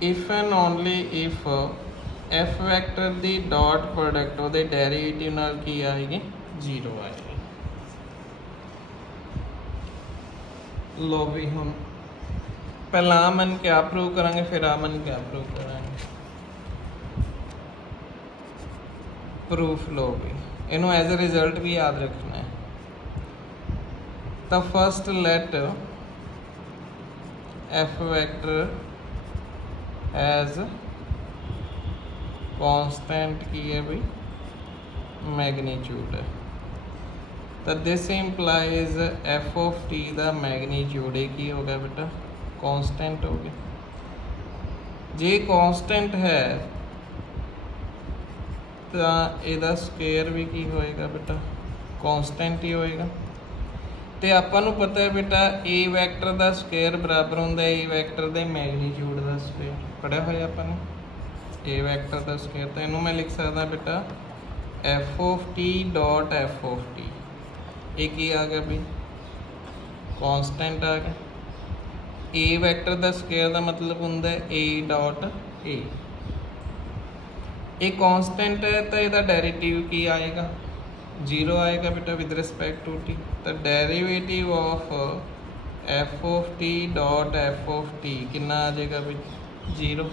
if and only if f vector the dot product ਉਹਦੇ ਡੈਰੀਵੇਟਿਵ ਨਾਲ ਕੀ ਆਏਗੀ 0 ਆਏਗੀ। लो भी हम पहला मन क्या प्रूव करांगे फिर आमन क्या प्रूव करांगे प्रूफ लो भी इनू एज ए रिजल्ट भी याद रखना है। तो first let f vector as constant की है भाई मैग्नीट्यूड है। तो this implies f of t का मैग्नीट्यूड की हो गया बेटा कांस्टेंट हो गया। जे कांस्टेंट है तो ਇਹਦਾ स्केयर भी की होएगा बेटा कांस्टेंट ही होएगा। तो आपां नूं पता है बेटा ए वैक्टर का स्केयर बराबर होंदा ए वैक्टर के मैग्नीट्यूड का स्केयर पढ़िया होया आपां ने ए वैक्टर का स्केयर। तो इनू मैं लिख सकदा बेटा F of T dot F of T एक ही आ गया भाई कांस्टेंट आ गया। ए वैक्टर का स्केयर का मतलब होंदा है ए डॉट ए ये कांस्टेंट है तो इसका डेरिवेटिव की आएगा 0 आएगा बेटा विद रिस्पेक्ट टू टी। तो derivative of F of T dot F of T कितना आ जाएगा भाई 0।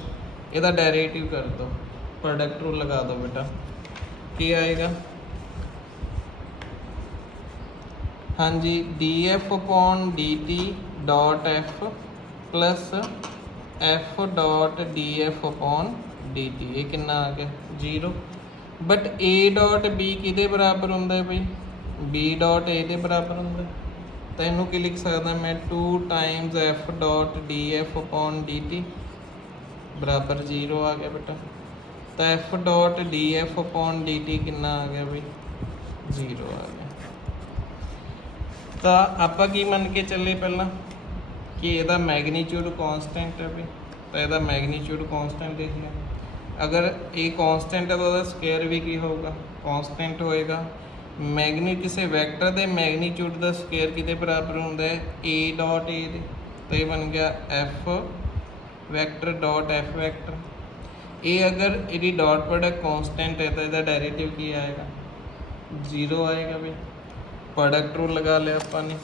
इसका डेरिवेटिव कर दो प्रोडक्ट रूल लगा दो बेटा की आएगा हाँ G D F upon D T dot F plus F dot d F upon D T ये कितना आ गया 0। बट ए डॉट बी किहदे बराबर होंदा है भाई बी डॉट ए दे बराबर होंदा है। तो इनू की लिख सकदा मैं 2 times F dot d F upon D T बराबर 0 आ गया बेटा। तो F dot d F upon D T कितना आ गया भाई 0 आ गया। तो आप मन के चले पहला कि यदा मैग्नीट्यूड कांस्टेंट है भाई। तो यदा मैग्नीट्यूड कांस्टेंट देख लिया। अगर ये कांस्टेंट है तो स्केयर भी की होगा कांस्टेंट होएगा। मैग्नी किसी वैक्टर के मैग्नीट्यूड का स्केयर कि बराबर होंदा है ए डॉट ए दे। तो ये बन गया F vector dot F vector. ये अगर ये डॉट प्रोडक्ट कांस्टेंट है तो इसका डेरिवेटिव की आएगा 0 आएगा भाई। प्रोडक्ट रूल लगा लिया अपने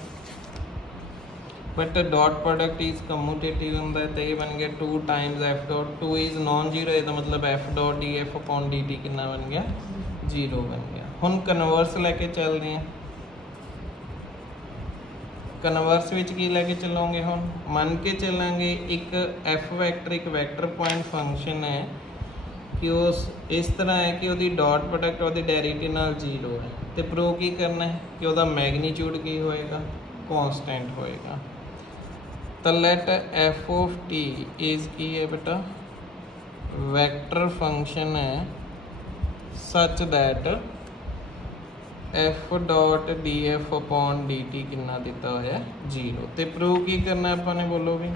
but dot product is commutative होंदा है। तो ये बन गया 2 times F dot 2 is non zero इसका मतलब F dot d F upon D T कितना बन गया 0 बन गया। हुण कन्वर्स लैके चलते हैं। कन्वर्स विच की लैके चलोगे हुण मन के चलांगे एक एफ वैक्टर एक वैक्टर पॉइंट फंक्शन है कि उस इस तरह है कि उसकी डॉट प्रोडक्ट उसके डेरिवेटिव नाल 0 है। तो प्रूव की करना है कि उसका मैग्नीट्यूड की होएगा कांस्टेंट होएगा। तो let f of t is की है बेटा वैक्टर फंक्शन है such that f dot d F upon D T कितना दिता होया 0। तो प्रूव की करना अपने बोलो भी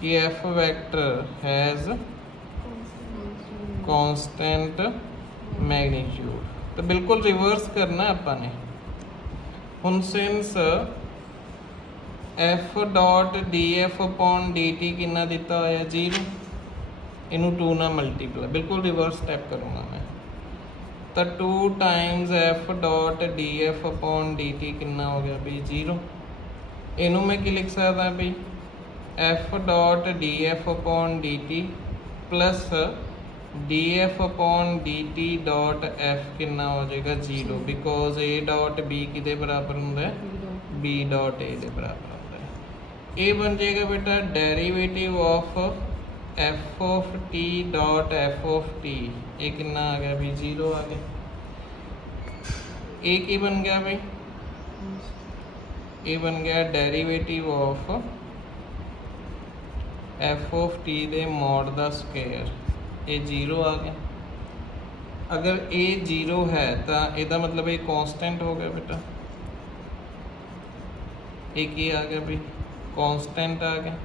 कि F vector has constant magnitude. तो बिल्कुल रिवर्स करना अपने हुण since F dot d F upon D T कितना दिता होया 0 इनू 2 ना मल्टीप्लाई बिल्कुल रिवर्स स्टैप करूँगा मैं। तो 2 times F dot d F upon D T कितना हो गया भी 0। इनू मैं की लिख सकता भी F dot d F upon D T plus D F upon D T dot F कितना हो जाएगा 0 बिकॉज ए डॉट बी किदे बराबर होंगे बी डॉट ए दे बराबर होंगे। ये बन जाएगा बेटा derivative of F of T dot F of T ये कितना आ गया भी 0 आ गया। एक ही बन गया भाई ये बन गया derivative of F of T they mod the square ये 0 आ गया। अगर ए 0 है तो यदा मतलब ये कांस्टेंट हो गया बेटा एक ही आ गया भाई कांस्टेंट आ गया।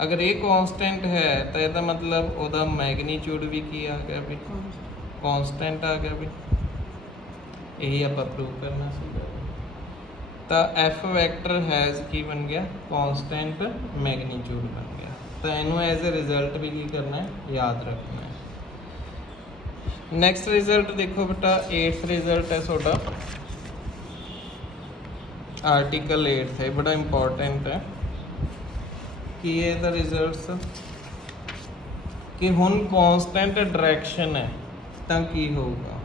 अगर ये कांस्टेंट है तो यदा मतलब ओदा मैग्नीट्यूड भी की आ गया भाई कांस्टेंट आ गया भाई यही आप प्रूव करना सीखा। तो एफ वैक्टर हैज़ की बन गया कांस्टेंट मैग्नीट्यूड बन गया। तो इनू एज ए रिजल्ट भी की करना है याद रखना है। नैक्सट रिजल्ट देखो बेटा 8th रिजल्ट है थोड़ा आर्टिकल 8 है बड़ा इंपॉर्टेंट है कि ये द रिजल्ट्स कि हुण कांस्टेंट डायरेक्शन है तो की होगा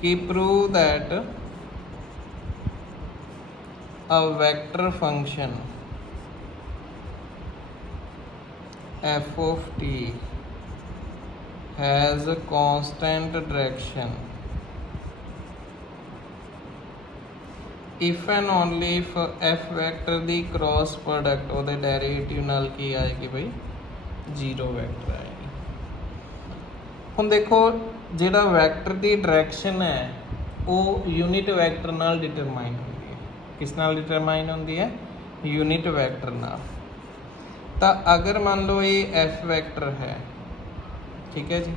कि prove that a vector function f of t has a constant direction if and only if f vector the cross product ਉਹਦੇ ਡੈਰੀਵੇਟਿਵ ਨਾਲ ਕੀ ਆਏਗੀ ਬਈ 0 ਵੈਕਟਰ ਆਏਗੀ। ਹੁਣ ਦੇਖੋ ਜਿਹੜਾ ਵੈਕਟਰ ਦੀ ਡਾਇਰੈਕਸ਼ਨ ਹੈ ਉਹ ਯੂਨਿਟ ਵੈਕਟਰ ਨਾਲ ਡਿਟਰਮਾਈਨ ਹੁੰਦੀ ਹੈ। किस नाल डिटरमाइन होंदी है यूनिट वैक्टर नाल। तो अगर मान लो ये एफ वैक्टर है ठीक है जी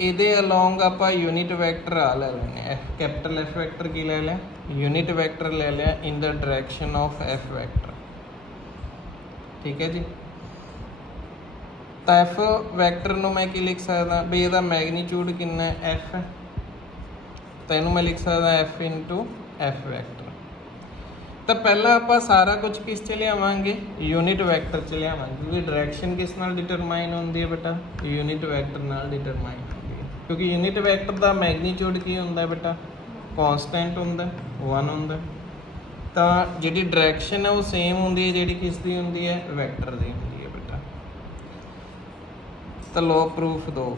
ये अलोंग आप यूनिट वैक्टर आ ले लेने एफ कैपिटल एफ वैक्टर की ले लिया यूनिट वैक्टर ले लिया इन the direction of f vector ठीक है जी। तो एफ वैक्टर नूं मैं की लिख सकदा भी इसदा मैग्नीट्यूड कितना है एफ है तो इनू मैं लिख सकदा एफ इंटू एफ वैक्टर। तो पहला आप सारा कुछ किस च लियावांगे यूनिट वैक्टर च लियावांगे क्योंकि डायरेक्शन किस नाल डिटरमाइन होंदी है बेटा यूनिट वैक्टर नाल डिटरमाइन होंदी है क्योंकि यूनिट वैक्टर का मैग्नीट्यूड की होंदा है बेटा कांस्टेंट होंदा 1 होंदा। तो जिहड़ी डायरेक्शन है वो सेम होंदी है जिहड़ी किस दी होंदी है वैक्टर दी होंदी है बेटा। तो लॉ प्रूफ दो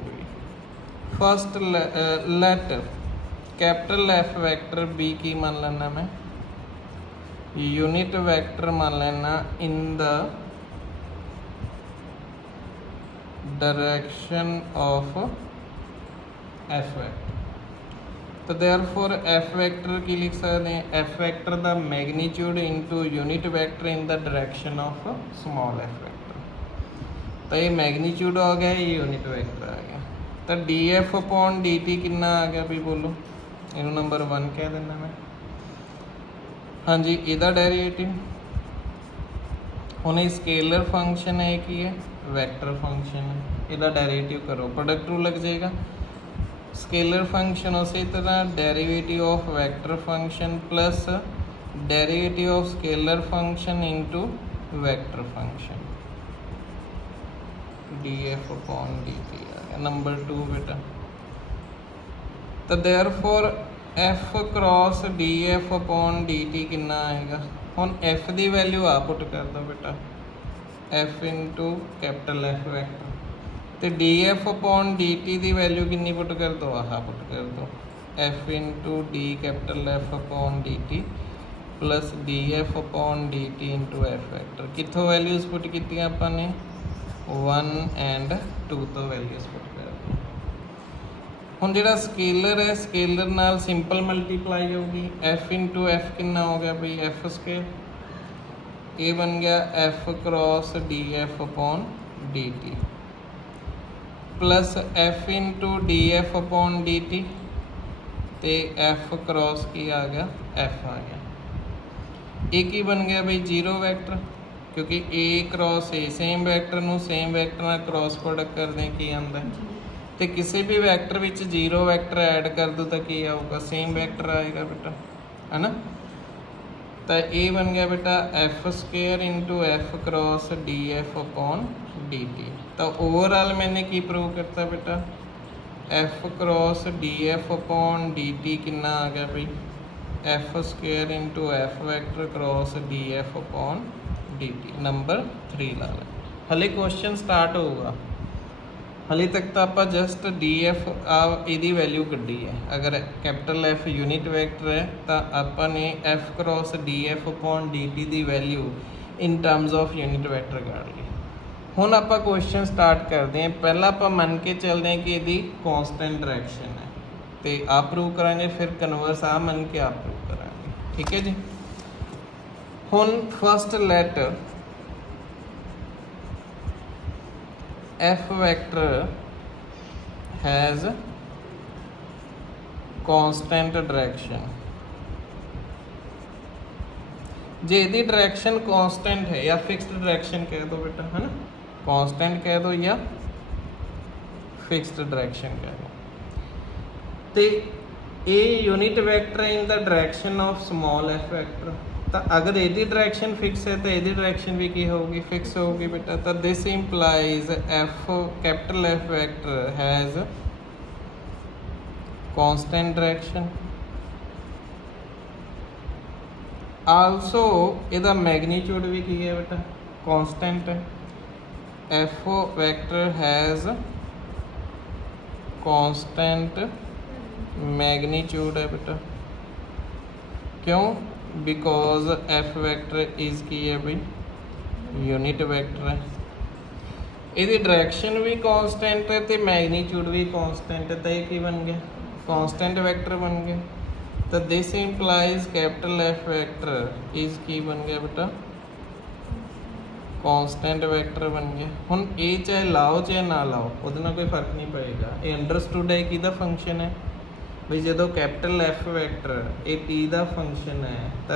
first let capital F vector b की मान लेना मैं यूनिट वैक्टर मान लेना in the direction of f vector. तो देयरफॉर एफ वैक्टर की लिख सकते हैं f vector the magnitude into unit vector in the direction of small F vector. तो ये मैग्नीट्यूड हो गया ये यूनिट वैक्टर आ गया। तो D F upon D T कितना आ गया भी बोलो इनू नंबर 1 कह देना मैं हाँ जी। इहदा डेरिवेटिव हुण स्केलर फंक्शन है कि है वैक्टर फंक्शन है इहदा डेरिवेटिव करो प्रोडक्ट रूल लग जाएगा। स्केलर फंक्शन उसी तरह derivative of vector function plus derivative of scalar function into vector function D F upon D T आ गया नंबर 2 बेटा। तो therefore F cross D F upon D T कितना आएगा हुण एफ की वैल्यू आ पुट कर दो बेटा F into capital F vector तो D F upon D T की वैल्यू कितनी पुट कर दो आह पुट कर दो F into D capital F upon D T plus D F upon D T into F vector. कितों values put की आपने 1 एंड 2 तो वैल्यूज़ पुट कर दी। हुण जिहड़ा स्केलर है स्केलर नाल सिंपल मल्टीप्लाई होगी। एफ इंटू एफ कितना हो गया भाई एफ स्केयर, ये बन गया F cross D F upon D T plus F into D F upon D T तो एफ क्रॉस की आ गया एफ आ गया। एक ही बन गया भाई जीरो वैक्टर, क्योंकि ए क्रॉस ए सेम वैक्टर नूं सेम वैक्टर नाल क्रॉस प्रोडक्ट करदे की आंदा है, तो किसी भी वैक्टर विच जीरो वैक्टर ऐड कर दो तो की आऊगा सेम वैक्टर आएगा बेटा, है ना। तो ये बन गया बेटा F square into F cross D F upon D T. तो ओवरऑल मैंने की प्रूव करता बेटा F cross D F upon D T कितना आ गया भाई F square into F vector cross D F upon D T. Number 3 ला लो। हले क्वेश्चन स्टार्ट होगा, हले तक तो आप जस्ट डी एफ यदी वैल्यू कड्डी है। अगर कैपिटल एफ यूनिट वैक्टर है तो आपने F cross D F upon D T की value in terms of unit vector काढ़ ली। हुण आप क्वेश्चन स्टार्ट करते हैं। पहला आप मन के चलते हैं कि यदि कॉन्सटेंट डायरैक्शन है तो आप प्रूव करांगे, फिर कन्वर्स आ मन के आप प्रूव करांगे, ठीक है जी। हुण first let F vector has constant direction. जे यदि डायरेक्शन कांस्टेंट है या फिक्स्ड डायरेक्शन कह दो बेटा, है ना, कांस्टेंट कह दो या फिक्स्ड डायरेक्शन कह दो, तो a unit vector in the direction of small F vector. तो अगर यदि डायरेक्शन फिक्स है तो यदि डायरेक्शन भी की होगी फिक्स होगी बेटा। तो this implies F capital F vector has constant direction. Also इहदा मैग्नीट्यूड भी की है बेटा कांस्टेंट है। F vector has constant magnitude है बेटा, क्यों? बिकॉज एफ वैक्टर इज की है भाई यूनिट वैक्टर है। यदि डायरेक्शन भी कांस्टेंट है तो मैग्नीट्यूड भी कांस्टेंट है, तो ये की बन गया कांस्टेंट वैक्टर बन गया। तो this implies capital F vector is की बन गया बेटा कांस्टेंट वैक्टर बन गया। हुण ये चाहे लाओ चाहे ना लाओ उहदे नाल कोई फर्क नहीं पएगा। ये अंडरस्टूड है किहदा फंक्शन है भी जो कैपिटल एफ वैक्टर ये टी का फंक्शन है तो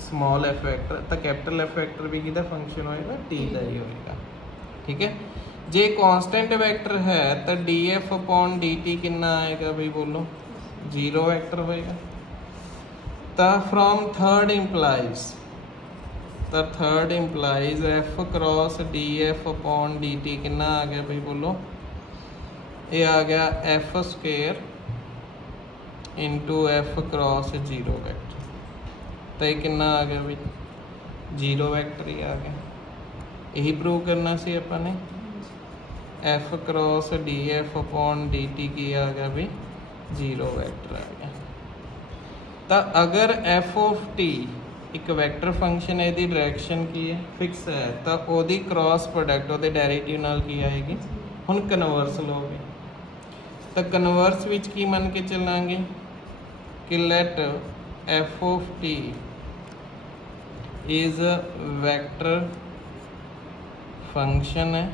स्मॉल एफ वैक्टर तो कैपिटल एफ वैक्टर भी किहदा फंक्शन होएगा टी का ही होएगा, ठीक है। जे कांस्टेंट वैक्टर है तो D F upon D T कितना आएगा भाई बोलो जीरो वैक्टर होएगा। तो from third implies F cross D F upon D T कितना आ गया भाई बोलो, ये आ गया F square into F cross zero vector. तो ये कितना आ गया भाई जीरो वैक्टर ही आ गया। यही प्रूव करना सी अपने F cross D F upon D T की आ गया भाई जीरो वैक्टर आ गया। तो अगर एफ ऑफ टी एक वैक्टर फंक्शन है, यदि डायरेक्शन की है फिक्स है तो ओदी क्रॉस प्रोडक्ट ओदे डेरिवेटिव नाल की आएगी। हुण कन्वर्स लोगे तो कन्वर्स विच की मन के चलांगे कि let f of t is vector function है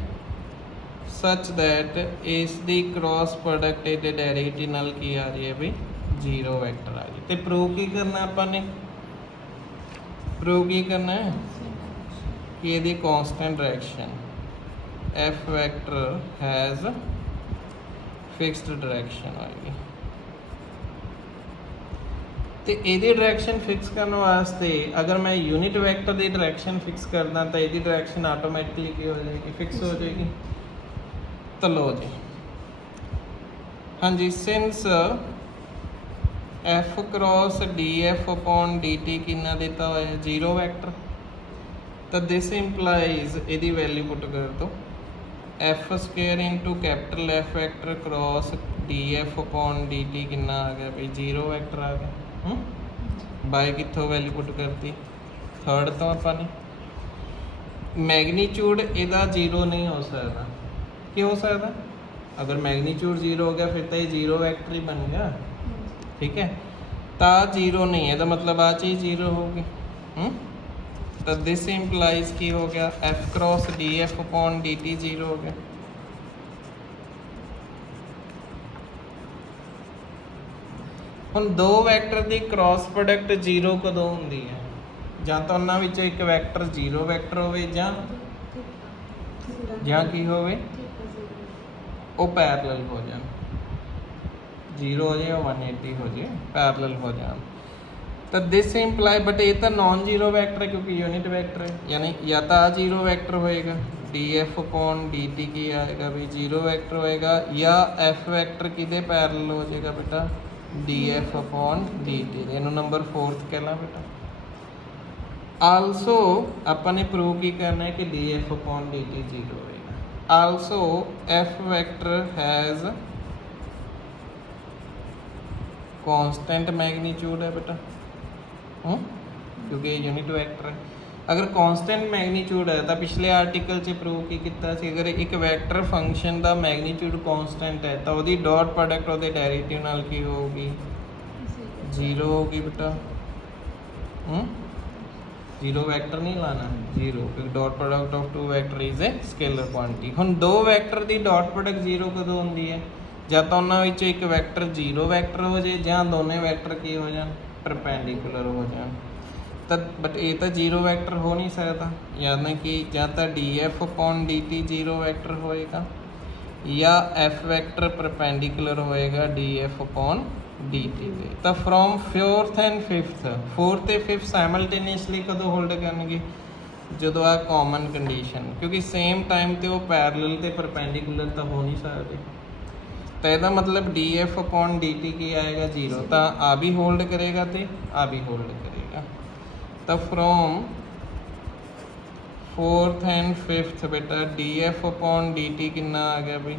such that is the cross product ये डेरिवेटिव नाल की आ रही है भाई जीरो वैक्टर आ रही। तो प्रूव की करना अपने प्रूव की करना है कि यदि constant direction F vector has fixed direction आएगी। तो यदि डायरेक्शन फिक्स करने वास्ते अगर मैं यूनिट वैक्टर की डायरेक्शन फिक्स करना तो यदि डायरेक्शन ऑटोमेटिकली की हो जाएगी फिक्स हो जाएगी। तो लो जी हाँ जी, since F cross D F upon D T कितना देता हुआ है जीरो वैक्टर, तो दिस इंप्लाइज यदि वैल्यू पुट कर दो F square into capital F vector cross D F upon D T कितना आ गया भाई जीरो वैक्टर आ गया। बाय कितों वैल्यू पुट करती थर्ड तो ਆਪਾਂ ने मैगनीट्यूड ਇਹਦਾ जीरो नहीं हो सकता की हो सकता अगर मैगनीट्यूड जीरो हो गया फिर तो ये जीरो वैक्टर ही बन गया ठीक है तो जीरो नहीं है तो मतलब आ चीज़ जीरो होगी तो दिस इंप्लाइज की हो गया F cross D F upon D T zero हो गया ਹੁਣ ਦੋ ਵੈਕਟਰ ਦੀ ਕ੍ਰਾਸ ਪ੍ਰੋਡਕਟ ਜ਼ੀਰੋ ਕਦੋਂ ਹੁੰਦੀ ਹੈ ਜਾਂ ਤਾਂ ਉਹਨਾਂ ਵਿੱਚੋਂ ਇੱਕ ਵੈਕਟਰ ਜ਼ੀਰੋ ਵੈਕਟਰ ਹੋਵੇ ਜਾਂ ਕੀ ਹੋਵੇ ਉਹ ਪੈਰਲਲ ਹੋ ਜਾਣ जीरो हो जाए 180 हो जाए पैरेलल हो जाए तो दिस इंप्लाई बट ये तो नॉन जीरो वैक्टर है क्योंकि यूनिट वैक्टर है यानी या तो आ जीरो वैक्टर होएगा D F upon D T की आएगा भी जीरो वैक्टर होएगा या एफ वैक्टर किदे पैरेलल हो जाएगा बेटा D F upon D T इनू नंबर 4th कहना बेटा आल्सो अपन ने प्रूव की करना है कि D F upon D T zero होएगा also F vector has constant magnitude है बेटा क्योंकि यूनिट वैक्टर है अगर कांस्टेंट मैग्नीट्यूड है तो पिछले आर्टिकल च प्रूव की किया सी अगर एक वैक्टर फंक्शन का मैग्नीट्यूड कांस्टेंट है तो वो डॉट प्रोडक्ट वो डेरिवेटिव नाल की होगी जीरो होगी बेटा जीरो वैक्टर नहीं लाना जीरो क्योंकि dot product of two vector is a scalar quantity हुण दो वैक्टर की डॉट प्रोडक्ट जीरो कदों होंदी है ਜਾਂ ਤਾਂ ਉਹਨਾਂ ਵਿੱਚੋਂ ਇੱਕ ਵੈਕਟਰ ਜ਼ੀਰੋ ਵੈਕਟਰ ਹੋ ਜੇ ਜਾਂ ਦੋਨੇ ਵੈਕਟਰ ਕੀ ਹੋ ਜਾਣ ਪਰਪੈਂਡੀਕੂਲਰ ਹੋ ਜਾਣ ਤਾਂ ਬਟ ਇਹ ਤਾਂ ਜ਼ੀਰੋ ਵੈਕਟਰ ਹੋ ਨਹੀਂ ਸਕਦਾ ਯਾਨੀ ਕਿ ਜਾਂ ਤਾਂ D F upon D T zero vector ਹੋਏਗਾ ਜਾਂ ਐਫ ਵੈਕਟਰ ਪਰਪੈਂਡੀਕੂਲਰ ਹੋਏਗਾ D F upon D T ਦੇ ਤਾਂ from 4th and 5th 4th ਤੇ 5th ਸਾਈਮਲਟੇਨੀਅਸਲੀ ਕਦੋਂ ਹੋਲਡ ਕਰਨਗੇ ਜਦੋਂ ਆ ਕਾਮਨ ਕੰਡੀਸ਼ਨ ਕਿਉਂਕਿ ਸੇਮ ਟਾਈਮ ਤੇ ਉਹ ਪੈਰਲਲ ਤੇ ਪਰਪੈਂਡੀਕੂਲਰ ਤਾਂ ਹੋ ਨਹੀਂ ਸਕਦੇ तो यदा मतलब D F upon D T की आएगा जीरो तो आ भी होल्ड करेगा तो आ भी होल्ड करेगा तो फ्रॉम 4th एंड 5th बेटा D F upon D T कितना आ गया भाई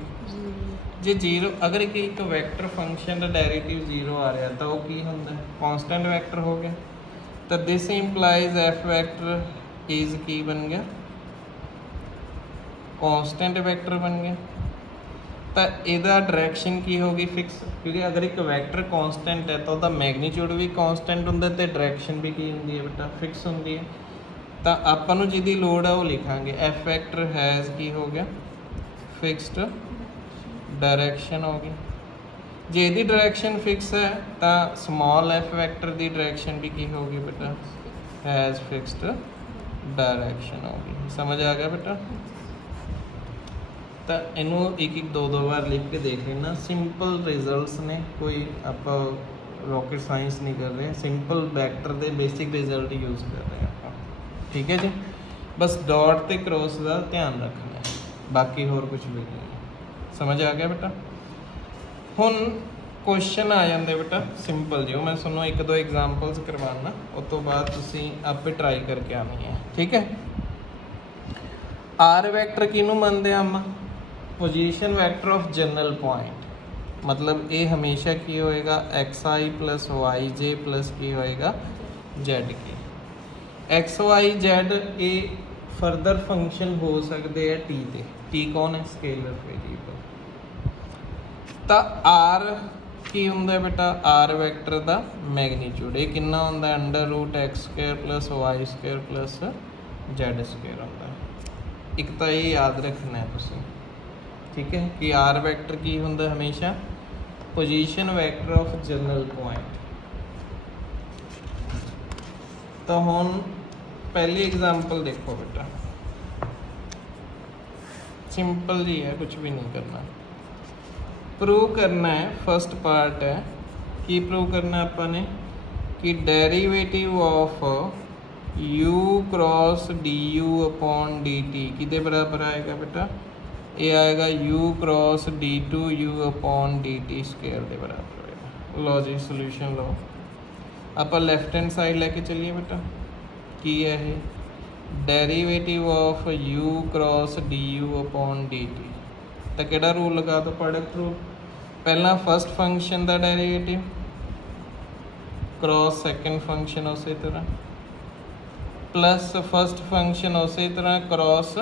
जे जीरो अगर एक वैक्टर फंक्शन का डेरिवेटिव जीरो आ रहा तो वो की होंगे कांस्टेंट वैक्टर हो गया तो this implies F vector is की बन गया कांस्टेंट वैक्टर बन गया तो ਇਹਦਾ डायरेक्शन की होगी फिक्स क्योंकि अगर एक वैक्टर कांस्टेंट है तो ਉਹਦਾ मैग्नीट्यूड भी कांस्टेंट ਹੁੰਦਾ ਤੇ डायरेक्शन भी की ਹੁੰਦੀ ਹੈ बेटा फिक्स ਹੁੰਦੀ है ਤਾਂ ਆਪਾਂ ਨੂੰ ਜਿਹਦੀ ਲੋੜ ਆ ਉਹ ਲਿਖਾਂਗੇ f ਵੈਕਟਰ हैज़ ਕੀ ਹੋ ਗਿਆ ਫਿਕਸਡ डायरेक्शन हो गई ਜੇ ਇਹਦੀ डायरेक्शन फिक्स है ਤਾਂ स्मॉल f ਵੈਕਟਰ ਦੀ डायरेक्शन भी की होगी बेटा हैज़ फिक्सड डायरेक्शन होगी समझ आ गया बेटा तो इनू एक एक दो बार लिख के देख लेना सिंपल रिजल्ट्स ने कोई आप रॉकेट साइंस नहीं कर रहे सिंपल वैक्टर के बेसिक रिजल्ट यूज़ कर रहे हैं आप ठीक है जी बस डॉट ते क्रॉस का ध्यान रखना है बाकी होर कुछ भी नहीं समझ आ गया बेटा हुण क्वेश्चन आ जाते बेटा सिंपल जो मैं तुहानूं एक दो एग्जाम्पल्स करवाना उस तो बाद तुसीं आपे ट्राई करके आनी है ठीक है आर वैक्टर किनू मनते आम position vector of general point मतलब ये हमेशा की होएगा एक्स आई प्लस वाई जे प्लस की होएगा जेड के एक्स वाई जेड ये फर्दर फंक्शन हो सकते हैं टी कौन है स्केलर वेरिएबल तो आर की होंगे बेटा आर वैक्टर का मैग्नीट्यूड ये कितना होंगे √x² plus y² plus z² होंगे एक तो ये याद रखना है तुसीं ठीक है कि आर वैक्टर की होंगे हमेशा position vector of general point तो हुण पहली एग्जाम्पल देखो बेटा सिंपल जी है कुछ भी नहीं करना प्रूव करना है फर्स्ट पार्ट है कि प्रूव करना है अपने कि derivative of u cross d u upon D t कितने बराबर आएगा बेटा ये आएगा u cross d two u upon D t square के बराबर होएगा लो जी सोल्यूशन लो आप लैफ्ट हैंड साइड लेके चलिए बेटा की है ये derivative of u cross d u upon D T तो केड़ा रूल लगा दो प्रोडक्ट रूल पहला फर्स्ट फंक्शन का डेरिवेटिव क्रॉस सैकेंड फंक्शन उस तरह प्लस फस्ट फंक्शन उस तरह क्रॉस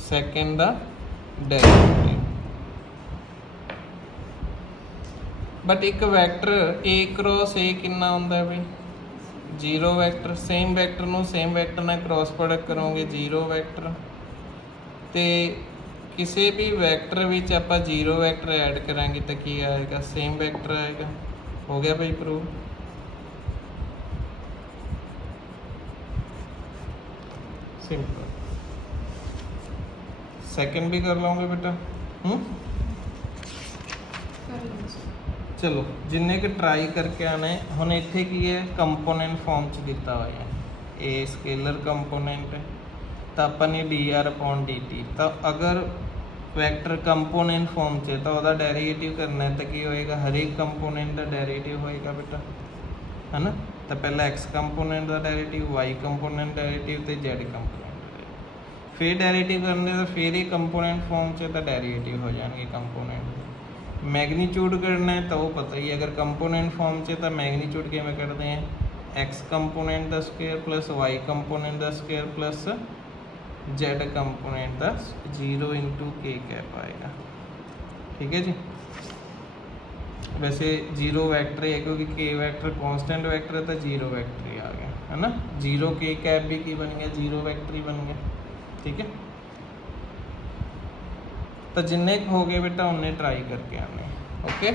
सैकेंड का डेरिवेटिव। बट एक वैक्टर ए क्रॉस ए कितना होंदा है बई 0 वैक्टर। सेम वैक्टर नूं सेम वैक्टर नाल क्रॉस प्रोडक्ट करोगे 0 वैक्टर, तो किसी भी वैक्टर विच आपां 0 वैक्टर ऐड करांगे तो की आएगा सेम वैक्टर आएगा। हो गया भाई प्रूव। सिंपल। सेकंड भी कर लोगे बेटा। चलो जिन्ने कि ट्राई करके आने हुण इत्थे की है कंपोनेंट फॉर्म च दिता हुआ है ए स्केलर कंपोनेंट है तो अपने dr/dt। तो अगर वैक्टर कंपोनेंट फॉर्म च तो वह डेरीवेटिव करना है तो की होएगा हर एक कंपोनेंट का डेरीवेटिव होएगा बेटा, है ना। तो पहला x कंपोनेंट का डेरीवेटिव, y कंपोनेंट डेरीवेटिव तो z कंपोनेंट, फिर डेरीवेटिव करने तो फिर ही कंपोनेंट फॉर्म च तो डेरीवेटिव हो जाएंगे कंपोनेंट। मैगनीट्यूड करना है तो वो पता ही, अगर कंपोनेंट फॉर्म च तो मैगनीट्यूड किमें करते हैं x कंपोनेंट का स्क्वायर प्लस y कंपोनेंट का स्क्वायर प्लस z कंपोनेंट का 0 × k कैप आएगा। ठीक है जी। वैसे 0 वैक्टर है क्योंकि k वैक्टर कांस्टेंट वैक्टर है तो 0 वैक्टर ही आ गया, है ना। 0 k कैप भी की बन गया 0 वैक्टर ही बन गया। ठीक है। तो जिन्ने हो गए बेटा उन्ने ट्राई करके आने। ओके।